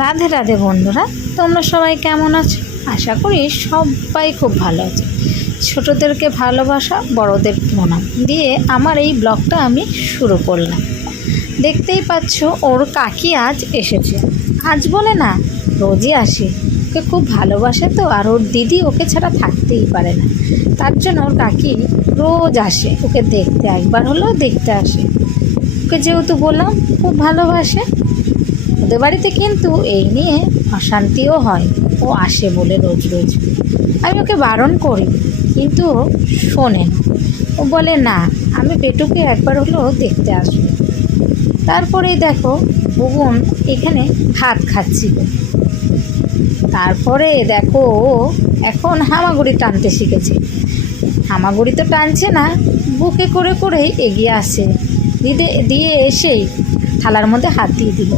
রাধে রাধে বন্ধুরা, তোমরা সবাই কেমন আছো? আশা করি সবাই খুব ভালো আছে। ছোটদেরকে ভালোবাসা, বড়দের প্রণাম দিয়ে আমার এই ব্লগটা আমি শুরু করলাম। দেখতেই পাচ্ছ ওর কাকি আজ এসেছে। আজ বলে না, রোজই আসে। ওকে খুব ভালোবাসে তো, আর ওর দিদি ওকে ছাড়া থাকতেই পারে না। তার জন্য ওর কাকি রোজ আসে ওকে দেখতে, একবার হলেও দেখতে আসে। ওকে যেহেতু বললাম খুব ভালোবাসে, ওদের বাড়িতে কিন্তু এই নিয়ে অশান্তিও হয়। ও আসে বলে রোজ রোজ আমি ওকে বারণ করি, কিন্তু ও শোনে না। ও বলে না, আমি পেটুকে একবার হলেও দেখতে আসবো। তারপরেই দেখো বুবন এখানে ভাত খাচ্ছিল। তারপরে দেখো ও এখন হামাগুড়ি টানতে শিখেছে। হামাগুড়ি তো টানছে না, বুকে করে করেই এগিয়ে আসে। দিয়ে এসেই থালার মধ্যে হাত দিয়ে দিল।